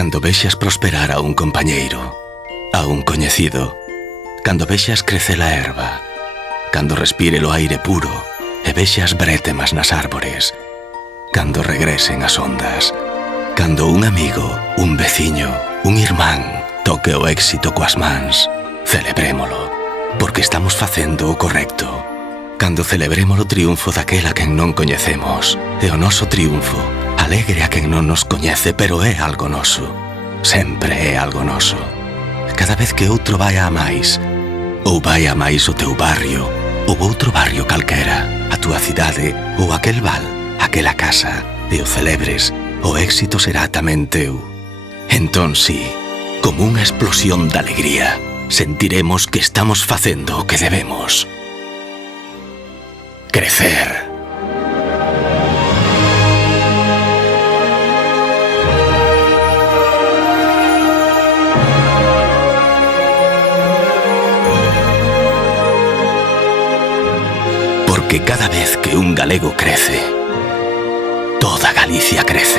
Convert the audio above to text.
Cando vexas prosperar a un compañeiro, a un coñecido, cando vexas crecer a erva, cando respire o aire puro e vexas brétemas nas árbores, cando regresen as ondas, cando un amigo, un veciño, un irmán toque o éxito coas mans, celebrémolo, porque estamos facendo o correcto. Cando celebremos o triunfo daquela quen non coñecemos, e o noso triunfo alegre a quen non nos coñece, pero é algo noso. Sempre é algo noso. Cada vez que outro vai a máis, ou vai a máis o teu barrio, ou outro barrio calquera, a túa cidade, ou aquel val, aquela casa, e o celebres, o éxito será tamén teu. Entón, sí, como unha explosión de alegría, sentiremos que estamos facendo o que debemos. Crecer. Porque cada vez que un galego crece, toda Galicia crece.